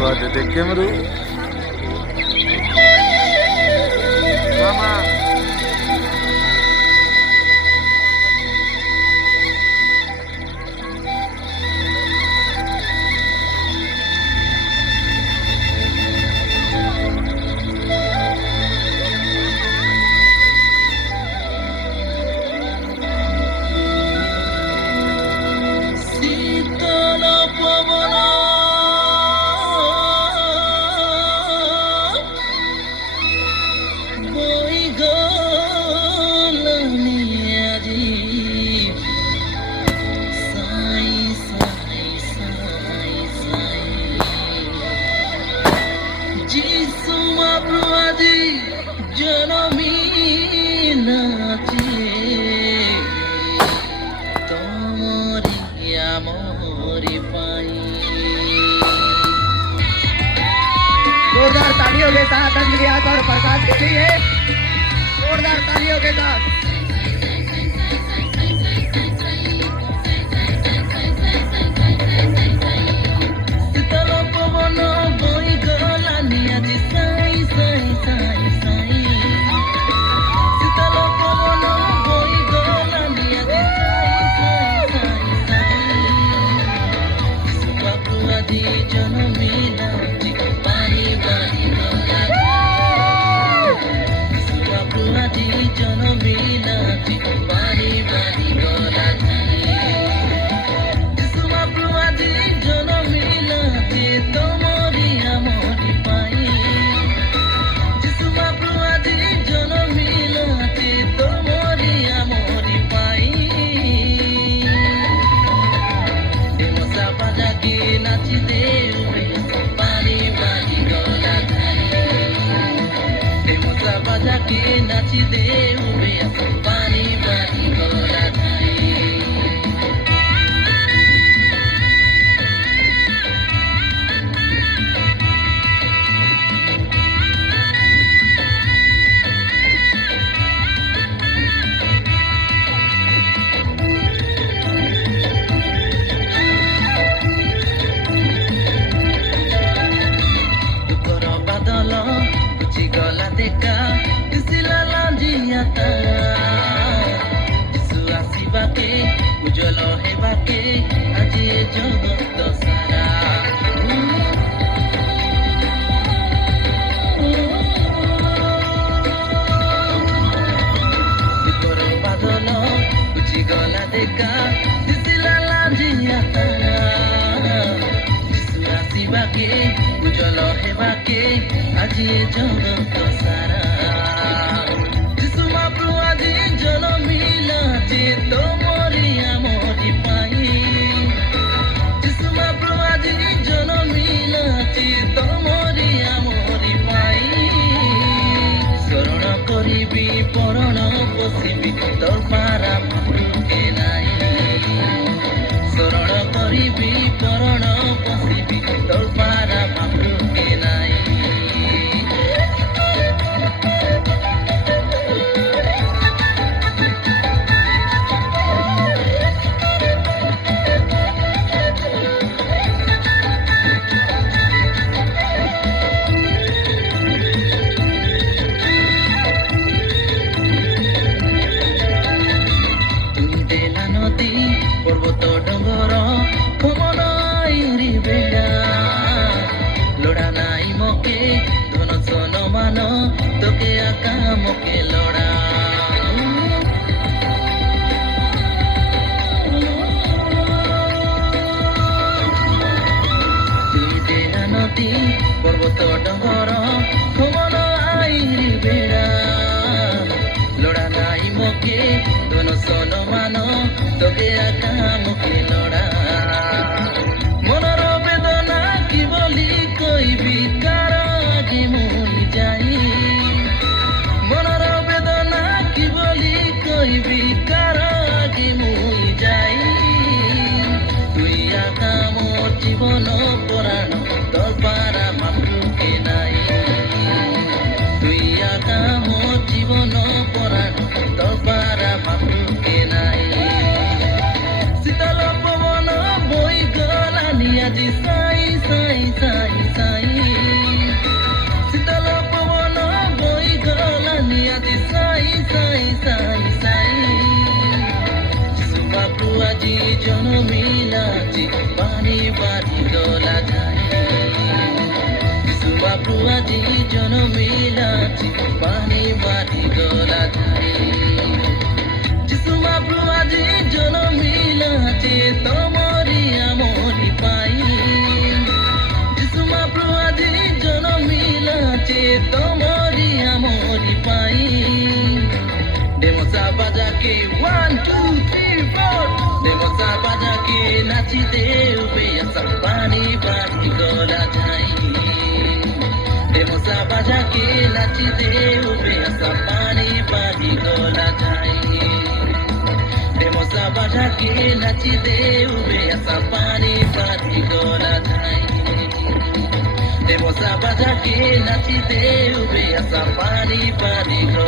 de Kemru. Mama. जोरदार तालियों के साथ अंजलियात और प्रसाद के लिए जोरदार तालियों के साथ नाची दे पानी पानी गोला बादल गला देखा ଆସିବାକେ ଉଜ୍ଜଳ ହେବାକେ ଆଜି ଏ ଜଗତ ସାରା ଦୁଃଖର ବାଦଲ ବୁଝିଗଲା ଦେଖା ଦିଶିଲା ଲାଞ୍ଜିଆ ତାରା ଯୀଶୁ ଆସିବାକେ ଉଜ୍ଜଳ ହେବାକେ ଆଜି ଏ ଜଗତ ସାରା পরণ বসিবি তোর পারা মাকে নাই শরণ করিবি পরণ বসিবি তোর পারা মাকে নাই পর্বত ডঙ্গর ভ্রমণ আইরি বেড়া লোড়া নাই মকে ধন সন মান তোকে আকা মকে লড়া তুই দেনা নদী পর্বত ডঙ্গর ভ্রমণ আইরি বেড়া লোড়া নাই মকে ধন সন মান তোকে আকা মুখে লড়া মনর বেদনা কি বলি কইবি কার আগে মরি যাই মনর বেদনা কি বলি কইবি কার আগে মরি যাই তুই আকা মোর জীবন পরাণ তোর পারা মাকে নাই के नाचिँदै उभिएछ पानी पानीको नचाइ देवसा बजा के नाचिँदै उभिएछ पानी पानीको